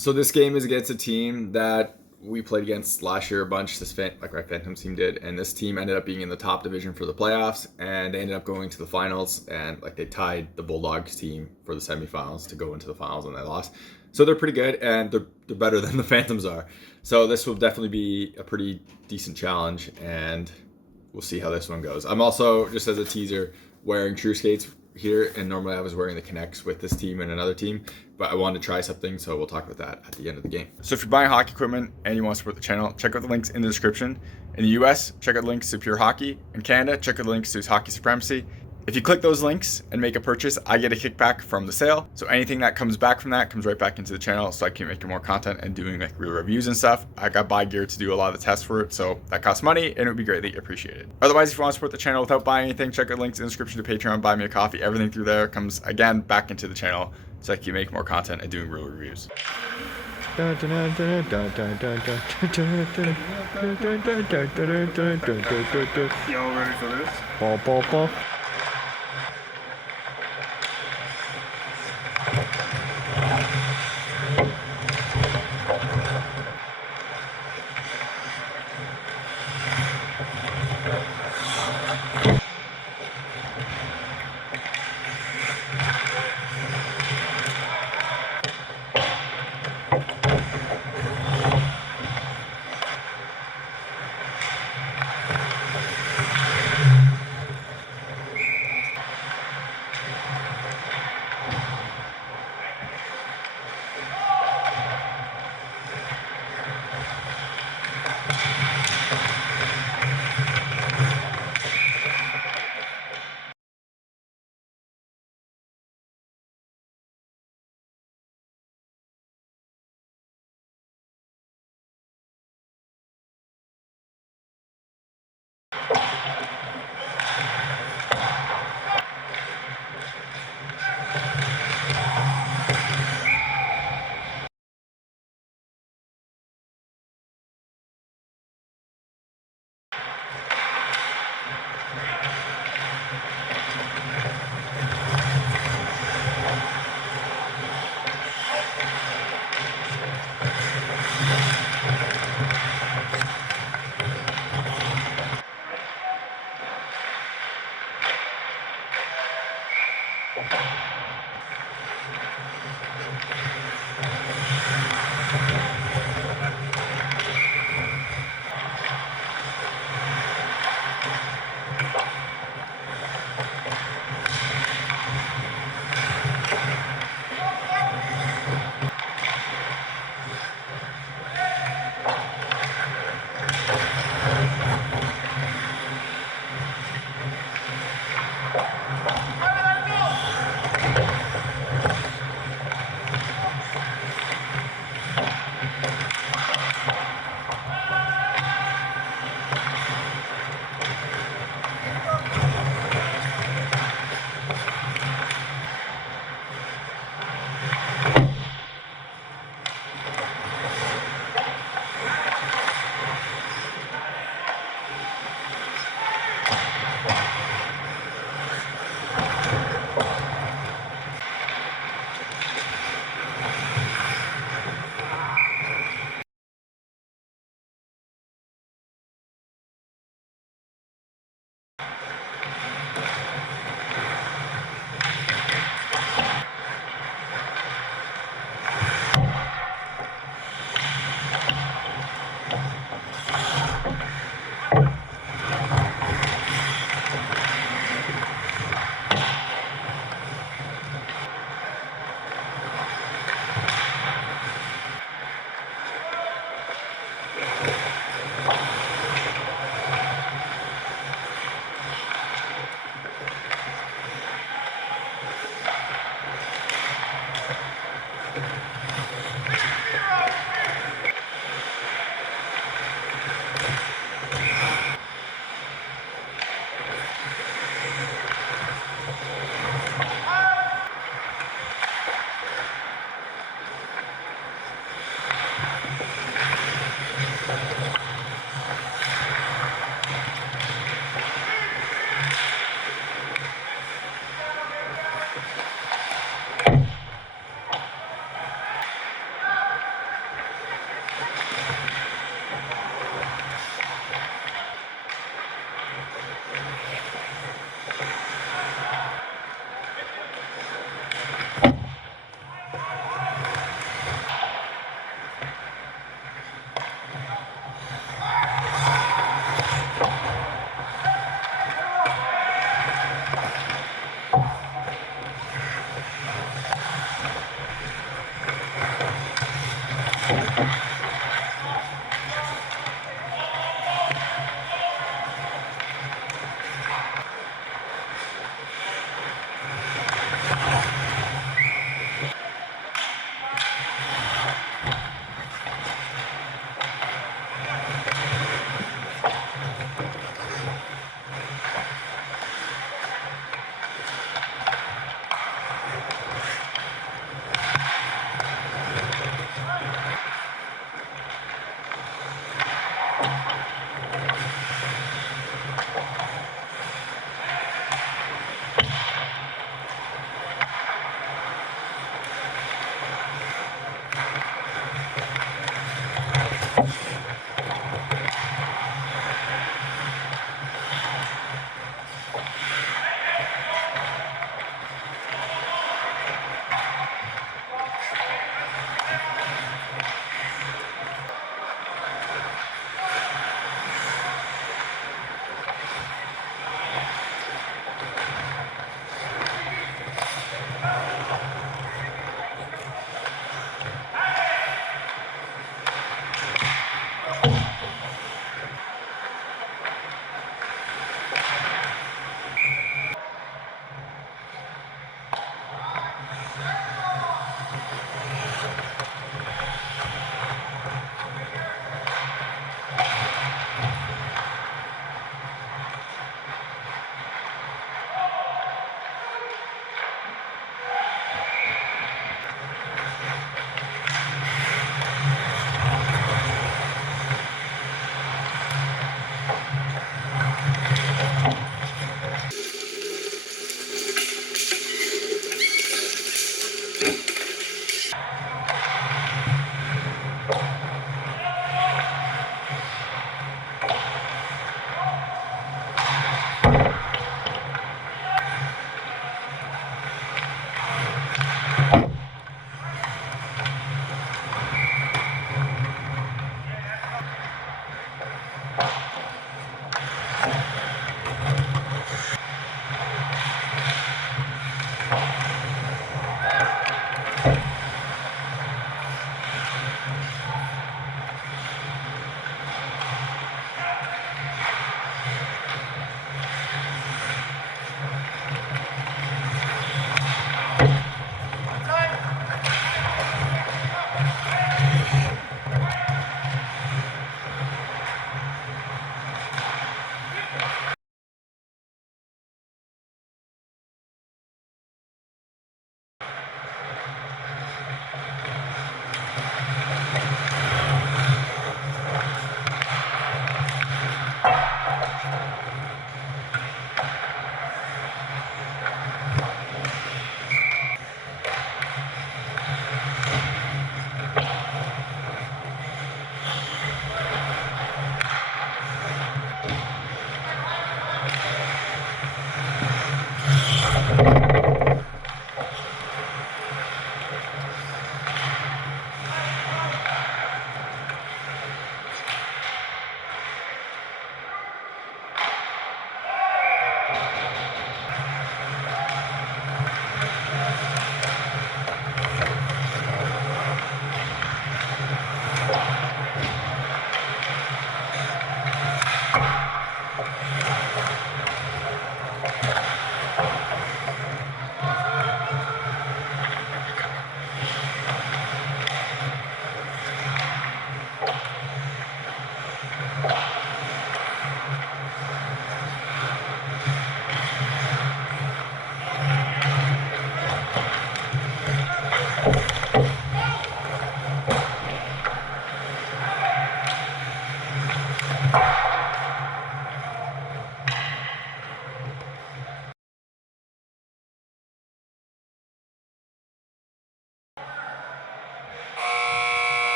So this game is against a team that we played against last year a bunch. Like our Phantoms team did, and this team ended up being in the top division for the playoffs, and they ended up going to the finals. And like they tied the Bulldogs team for the semifinals to go into the finals, and they lost. So they're pretty good, and they're better than the Phantoms are. So this will definitely be a pretty decent challenge, and we'll see how this one goes. I'm also, just as a teaser, wearing True Skates here, and normally I was wearing the Connects with this team and another team, but I wanted to try something, so we'll talk about that at the end of the game. So if you're buying hockey equipment and you want to support the channel, check out the links in the description. In the US, check out the links to Pure Hockey. In Canada, check out the links to Hockey Supremacy. If you click those links and make a purchase, I get a kickback from the sale. So anything that comes back from that comes right back into the channel, so I can make more content and doing like real reviews and stuff. I got buy gear to do a lot of the tests for it, so that costs money and it would be greatly appreciated. Otherwise, if you want to support the channel without buying anything, check out links in the description to Patreon, buy me a coffee. Everything through there comes again back into the channel, so I can make more content and doing real reviews. Y'all ready for this? Ball, ball, ball.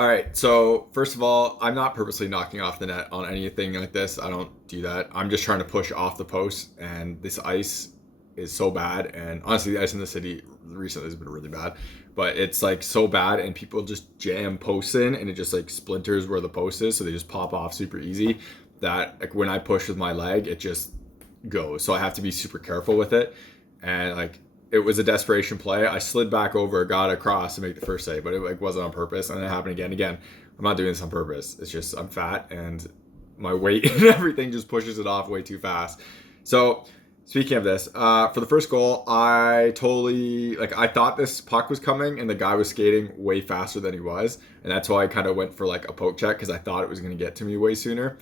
All right, so first of all, I'm not purposely knocking off the net on anything like this. I don't do that. I'm just trying to push off the post, and this ice is so bad. And honestly, the ice in the city recently has been really bad, but it's like so bad, and people just jam posts in, and it just like splinters where the post is, so they just pop off super easy. That like when I push with my leg, it just goes. So I have to be super careful with it, and like it was a desperation play. I slid back over, got across to make the first save, but it like wasn't on purpose, and it happened again. Again, I'm not doing this on purpose. It's just I'm fat and my weight and everything just pushes it off way too fast. So speaking of this, for the first goal, I totally I thought this puck was coming and the guy was skating way faster than he was, and that's why I kind of went for like a poke check because I thought it was going to get to me way sooner,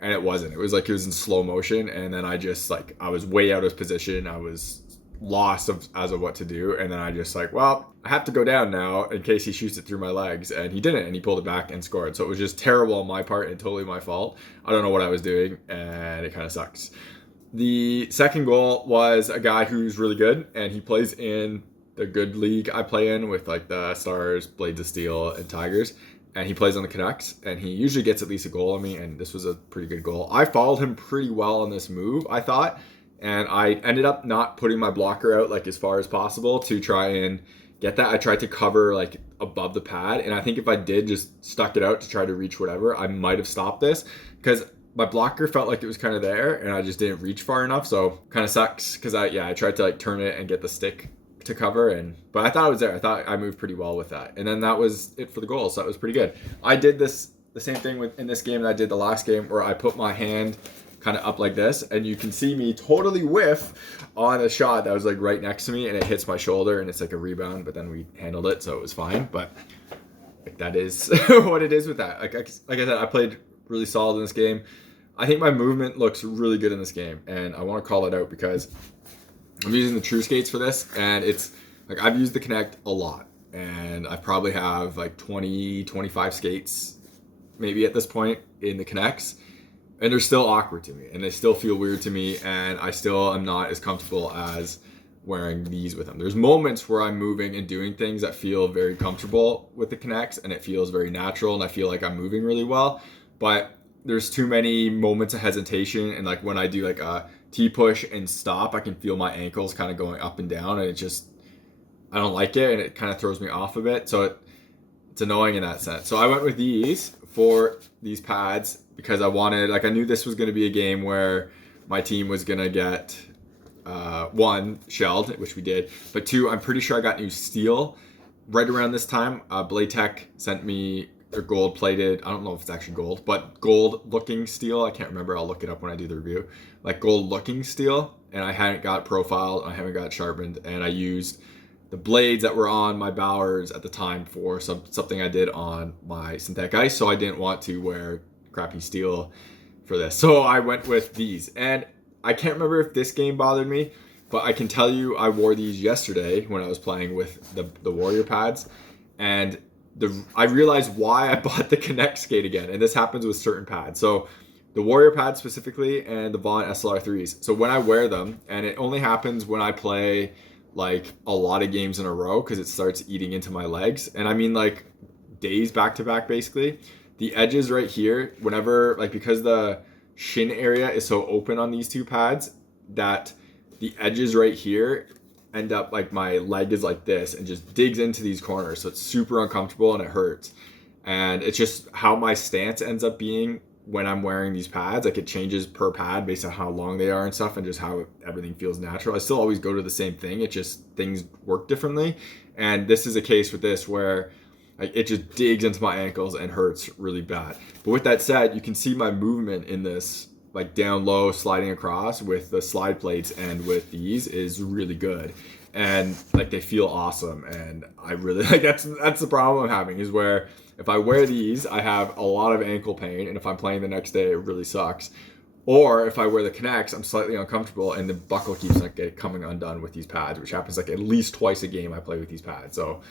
and it wasn't. It was like it was in slow motion, and then I just I was way out of position. I was lost as of what to do, and then I just well, I have to go down now in case he shoots it through my legs, and he didn't, and he pulled it back and scored. So it was just terrible on my part and totally my fault. I don't know what I was doing, and it kind of sucks. The second goal was a guy who's really good, and he plays in the good league I play in with the Stars, Blades of Steel, and Tigers, and he plays on the Canucks, and he usually gets at least a goal on me, and this was a pretty good goal. I followed him pretty well on this move, I thought, and I ended up not putting my blocker out as far as possible to try and get that. I tried to cover above the pad, and I think if I did just stuck it out to try to reach whatever, I might have stopped this because my blocker felt like it was kind of there, and I just didn't reach far enough. So kind of sucks because I tried to turn it and get the stick to cover, but I thought it was there. I thought I moved pretty well with that, and then that was it for the goal. So that was pretty good. I did the same thing in this game that I did the last game, where I put my hand kind of up like this, and you can see me totally whiff on a shot that was right next to me, and it hits my shoulder, and it's a rebound, but then we handled it, so it was fine. But that is what it is with that. Like I said, I played really solid in this game. I think my movement looks really good in this game, and I want to call it out because I'm using the True Skates for this, and it's I've used the Connect a lot, and I probably have 20, 25 skates maybe at this point in the Connects, and they're still awkward to me, and they still feel weird to me, and I still am not as comfortable as wearing these with them. There's moments where I'm moving and doing things that feel very comfortable with the Connects, and it feels very natural, and I feel like I'm moving really well, but there's too many moments of hesitation, and when I do a T-push and stop, I can feel my ankles kind of going up and down, and I don't like it, and it kind of throws me off a bit, so it's annoying in that sense. So I went with these for these pads because I wanted, I knew this was going to be a game where my team was going to get, one, shelled, which we did, but two, I'm pretty sure I got new steel right around this time. Blade Tech sent me their gold plated, I don't know if it's actually gold, but gold looking steel. I can't remember. I'll look it up when I do the review. Gold looking steel, and I hadn't got profiled, I haven't got sharpened, and I used the blades that were on my Bauers at the time for something I did on my synthetic ice, so I didn't want to wear crappy steel for this. So I went with these, and I can't remember if this game bothered me, but I can tell you I wore these yesterday when I was playing with the Warrior pads, and I realized why I bought the Connect skate again, and this happens with certain pads. So the Warrior pad specifically, and the Vaughn SLR3s. So when I wear them, and it only happens when I play a lot of games in a row because it starts eating into my legs, and I mean days back to back basically. The edges right here, whenever because the shin area is so open on these two pads, that the edges right here end up my leg is like this and just digs into these corners, so it's super uncomfortable and it hurts. And it's just how my stance ends up being when I'm wearing these pads. It changes per pad based on how long they are and stuff, and just how everything feels natural. I still always go to the same thing, it just things work differently, and this is a case with this where it just digs into my ankles and hurts really bad. But with that said, you can see my movement in this down low sliding across with the slide plates and with these is really good, and they feel awesome. And I really that's the problem I'm having, is where if I wear these I have a lot of ankle pain, and if I'm playing the next day it really sucks. Or if I wear the Connects, I'm slightly uncomfortable, and the buckle keeps coming undone with these pads, which happens at least twice a game I play with these pads. So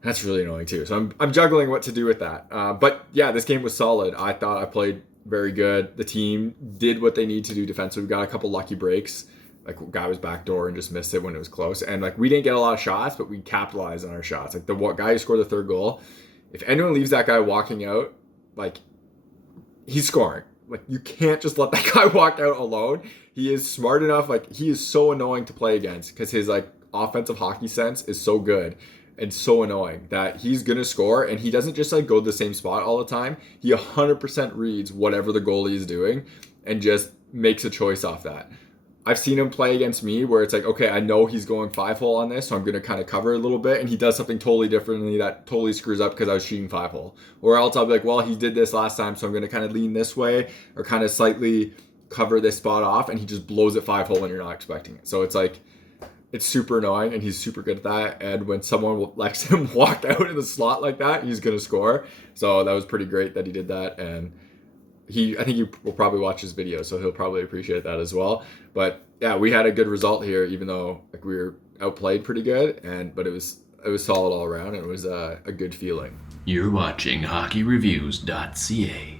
that's really annoying too. So I'm juggling what to do with that. But yeah, this game was solid. I thought I played very good. The team did what they need to do defensively. We got a couple lucky breaks. Guy was backdoor and just missed it when it was close. And we didn't get a lot of shots, but we capitalized on our shots. The guy who scored the third goal, if anyone leaves that guy walking out, he's scoring. You can't just let that guy walk out alone. He is smart enough. He is so annoying to play against because his offensive hockey sense is so good and so annoying that he's gonna score, and he doesn't just go to the same spot all the time. He 100% reads whatever the goalie is doing and just makes a choice off that. I've seen him play against me where it's like, okay, I know he's going 5-hole on this, so I'm going to kind of cover a little bit, and he does something totally differently that totally screws up because I was shooting 5-hole. Or else I'll be like, well, he did this last time, so I'm going to kind of lean this way or kind of slightly cover this spot off, and he just blows it 5-hole when you're not expecting it. So it's like, it's super annoying, and he's super good at that. And when someone lets him walk out in the slot like that, he's going to score. So that was pretty great that he did that, and I think you will probably watch his video, so he'll probably appreciate that as well. But yeah, we had a good result here, even though like we were outplayed pretty good, but it was solid all around, and it was a good feeling. You're watching HockeyReviews.ca.